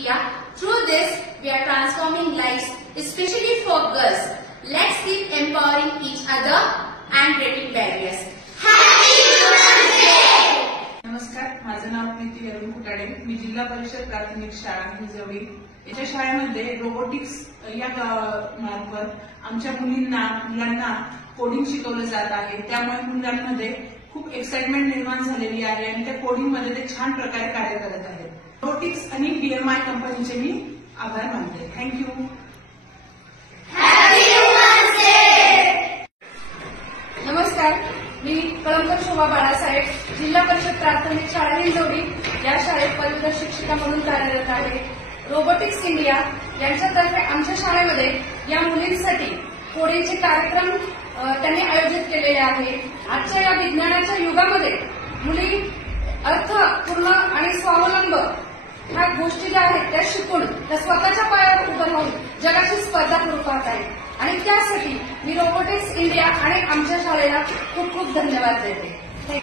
India. Through this, we are transforming lives, especially for girls. Let's keep empowering each other and breaking barriers. Happy Women's Day! नमस्कार, माझं नाव प्रीती अरुण कुटाडे. मी जिल्हा परिषद प्राथमिक शाळा हिंजवडी याच्या शाळेमध्ये रोबोटिक्स या मार्फत आमच्या मुलांना कोडिंग शिकवलं जात आहे. त्यामुळे मुलांमध्ये खूप एक्साइटमेंट निर्माण झालेली आहे आणि त्या कोडिंगमध्ये ते छान प्रकारे कार्य करत आहेत. रोबोटिक्स आणि BMI कंपनीचे मी आभार मानते. थँक्यू. नमस्कार, मी कळमकर शोभा बाळासाहेब, जिल्हा परिषद प्राथमिक शाळा हिंजवडी या शाळेत पदवीधर शिक्षिका म्हणून कार्यरत आहे. रोबोटिक्स इंडिया यांच्यातर्फे आमच्या शाळेमध्ये या मुलींसाठी कोडिंगचे कार्यक्रम त्यांनी आयोजित केलेले आहे. आजच्या या विज्ञानाच्या युगामध्ये मुली अर्थपूर्ण आणि स्वावलंब ह्या गोष्टी ज्या आहेत त्या शिकून त्या स्वतःच्या पायावर उभं राहून जगाची स्पर्धा करू पाहत आहेत आणि त्यासाठी मी रोबोटिक्स इंडिया आणि आमच्या शाळेला खूप खूप धन्यवाद देते.